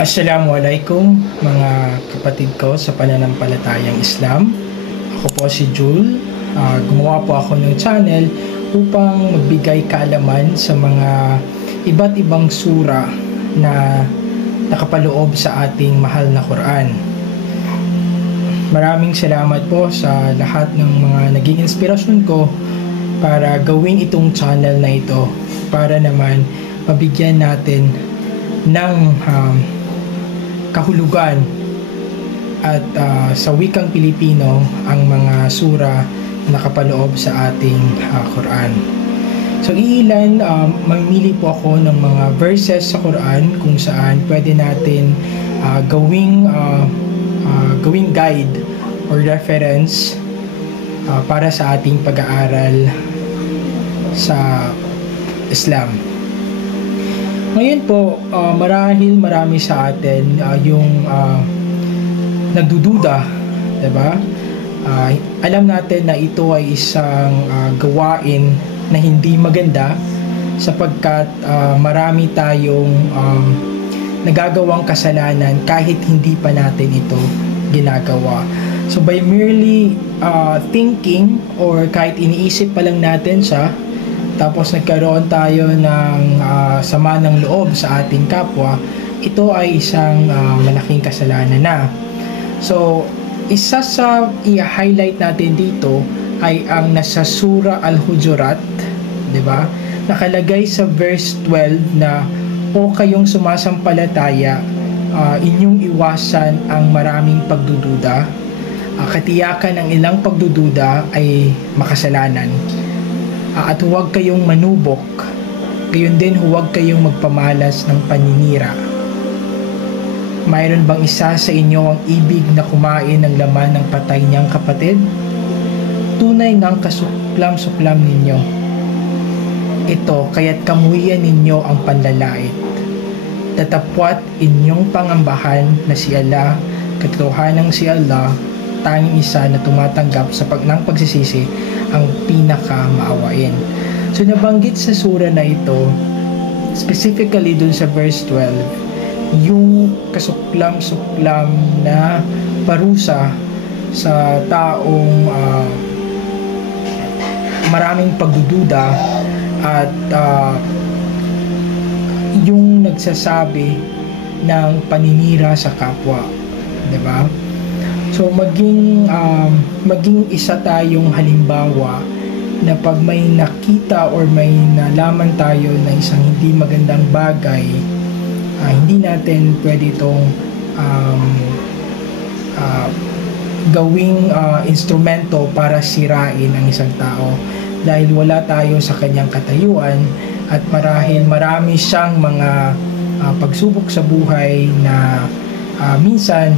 Assalamualaikum mga kapatid ko sa pananampalatayang Islam. Ako po si Jul. Gumawa po ako ng channel upang magbigay kaalaman sa mga iba't ibang sura na nakapaloob sa ating mahal na Quran. Maraming salamat po sa lahat ng mga naging inspirasyon ko para gawin itong channel na ito para naman mabigyan natin ng kahulugan at sa wikang Pilipino ang mga sura na nakapaloob sa ating Quran. So ilan, mamili po ako ng mga verses sa Quran kung saan pwede natin gawing guide or reference para sa ating pag-aaral sa Islam. Ngayon po, marami sa atin yung nagdududa, diba? Alam natin na ito ay isang gawain na hindi maganda sapagkat marami tayong nagagawang kasalanan kahit hindi pa natin ito ginagawa. So by merely thinking or kahit iniisip pa lang natin siya, tapos nagkaroon tayo ng sama ng loob sa ating kapwa, ito ay isang malaking kasalanan na. So, isa sa i-highlight natin dito ay ang nasa Surah Al-Hujurat, di ba? Nakalagay sa verse 12 na, "O kayong sumasampalataya, inyong iwasan ang maraming pagdududa. Katiyakan ng ilang pagdududa ay makasalanan. At huwag kayong manubok, gayon din huwag kayong magpamalas ng paninira. Mayroon bang isa sa inyo ang ibig na kumain ng laman ng patay niyang kapatid? Tunay ngang kasuklam-suklam ninyo. Ito, kaya't kamuhian ninyo ang panlalait. Tatapwat inyong pangambahan na si Allah, katotohanang si Allah, tanging isa na tumatanggap sa ng pagsisisi, ang pinaka-maawain." So nabanggit sa sura na ito, specifically dun sa verse 12, yung kasuklam-suklam na parusa sa taong maraming pagdududa at yung nagsasabi ng paninira sa kapwa, 'di ba? So maging isa tayong halimbawa na pag may nakita or may nalaman tayo na isang hindi magandang bagay, hindi natin pwede itong gawing instrumento para sirain ang isang tao dahil wala tayo sa kanyang katayuan at marami siyang mga pagsubok sa buhay na minsan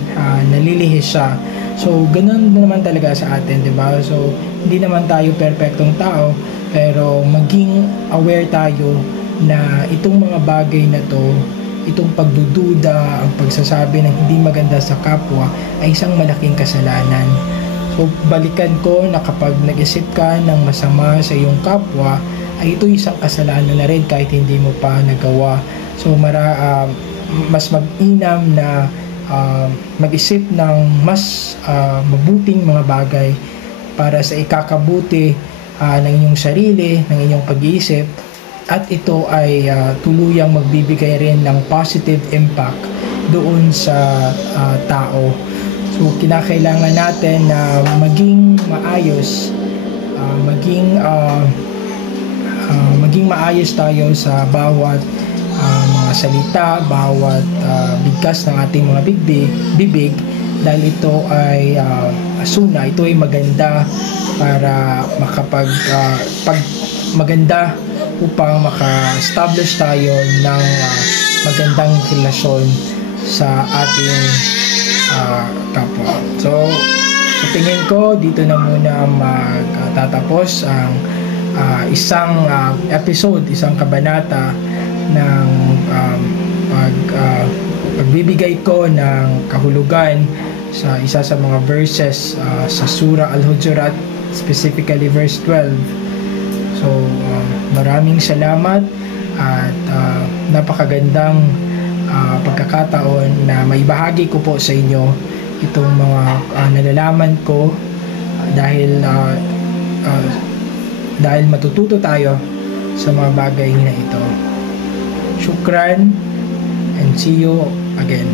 nalilihis siya. So ganun naman talaga sa atin, 'di ba? So hindi naman tayo perpektong tao, pero maging aware tayo na itong mga bagay na to, itong pagdududa, ang pagsasabi ng hindi maganda sa kapwa ay isang malaking kasalanan. So balikan ko na kapag nag-isip ka ng masama sa iyong kapwa, ay ito isang kasalanan na rin kahit hindi mo pa nagawa. So mas mag-inam na mag-isip ng mas mabuting mga bagay para sa ikakabuti ng inyong sarili, ng inyong pag-iisip, at ito ay tuluyang magbibigay rin ng positive impact doon sa tao. So kinakailangan natin na maging maayos, maging maayos tayo sa bawat mga salita, bawat bigkas ng ating mga bibig dahil ito ay asuna, ito ay maganda para maganda upang maka-establish tayo ng magandang relasyon sa ating kapwa. So sa tingin ko dito na muna magtatapos ang isang episode, isang kabanata ng pagbibigay ko ng kahulugan sa isa sa mga verses sa Surah Al-Hujurat, specifically verse 12. So maraming salamat at napakagandang pagkakataon na maibahagi ko po sa inyo itong mga nalalaman ko dahil matututo tayo sa mga bagay na ito. Shukran and see you again.